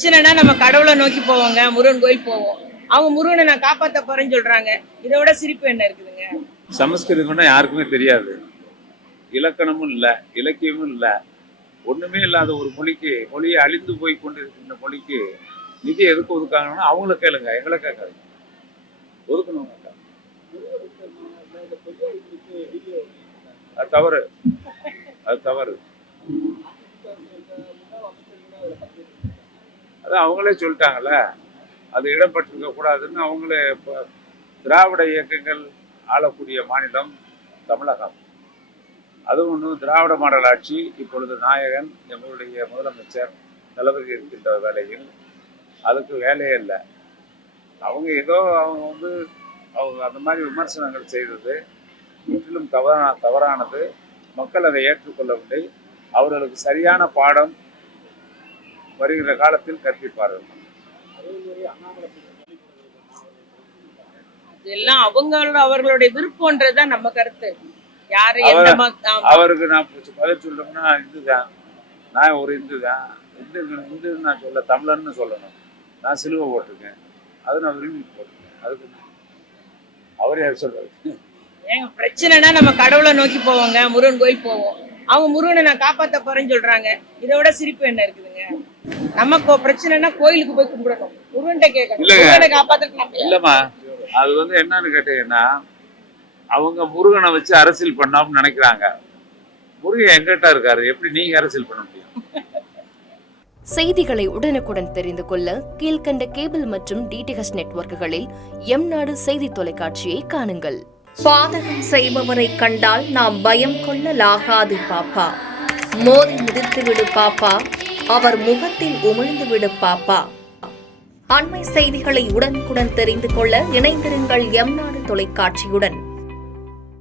பிரச்சனைனா நம்ம கடவுளை நோக்கி போவோங்க, முருகன் கோயில் போவோம். அவங்க முருகனை நான் காப்பாத்த போறேன்னு சொல்றாங்க. இதை விட சிரிப்பு என்ன இருக்குதுங்க? சமஸ்கிருதம்னா யாருக்குமே தெரியாது, இலக்கணமும் இல்லை, இலக்கியமும் இல்லை, ஒண்ணுமே இல்லாத ஒரு மொழியை அழிந்து போய் கொண்டிருக்கின்ற மொழிக்கு நிதி எதுக்கு ஒதுக்காங்கன்னா அவங்கள கேளுங்க, எங்களை கேட்காது. ஒதுக்கணும், அது தவறு, அது தவறு. அது அவங்களே சொல்லிட்டாங்கல்ல, அது இடம்பெற்றிருக்க கூடாதுன்னு. அவங்களே இப்போ திராவிட இயக்கங்கள் ஆளக்கூடிய மாநிலம் தமிழகம். அதுவும் ஒன்றும் திராவிட மாடல் ஆட்சி. இப்பொழுது நாயகன் எங்களுடைய முதலமைச்சர் தளபதி இருக்கின்ற வேலையில் அதுக்கு வேலையே இல்லை. அவங்க ஏதோ அவங்க அந்த மாதிரி விமர்சனங்கள் செய்தது முற்றிலும் தவறானது. மக்கள் அதை ஏற்றுக்கொள்ளவில்லை. அவர்களுக்கு சரியான பாடம் வருகிற காலத்தில் கற்பிப்பார்கள். இதெல்லாம் அவர்களுடைய விருப்பம்ன்றதுதான் நம்ம கருத்து. யாரு அவருக்கு நான் பதில் சொல்லணும்னா இந்து தான், நான் ஒரு இந்து தான். இந்துன்னு நான் சொல்ல, தமிழன்னு சொல்லணும். நான் சிலுவை போட்டிருக்கேன், அது நான் விரும்பி போட்டிருக்கேன். அதுக்கு அவர் யார் சொல்றாரு? ஏங்க பிரச்சனைனா நம்ம கடவுளை நோக்கி போவோங்க, முருகன் கோயில் போவோம். அவங்க முருகனை நான் காப்பாத்த போறேன்னு சொல்றாங்க. இதை விட சிரிப்பு என்ன இருக்குதுங்க? நமக்கு பிரச்சனைனா கோயிலுக்கு போய் கும்பிடணும், முருகன்கிட்ட கேட்கணும், காப்பாத்துறது இல்லம்மா. அது என்னன்னு கேட்டீங்கன்னா, அவங்க முருகனை வச்சு அரசியல் பண்ணாமன்னு நினைக்கிறாங்க. முருகன் எங்கிட்ட இருக்காரு, எப்படி நீங்க அரசியல் பண்ண முடியும்? செய்திகளை உடனுக்குடன் தெரிந்து கொள்ள கீழ்கண்ட கேபிள் மற்றும் டிடிஹெச் நெட்வொர்க்குகளில் எம்நாடு செய்தி தொலைக்காட்சியை காணுங்கள். பாதகம் செய்பவரை கண்டால் நாம் பயம் கொள்ளலாகாது பாப்பா. மோதி மிதித்துவிடு பாப்பா, அவர் முகத்தில் உமிழ்ந்துவிடு பாப்பா. அண்மை செய்திகளை உடனுக்குடன் தெரிந்து கொள்ள இணைந்திருங்கள் எம்நாடு தொலைக்காட்சியுடன்.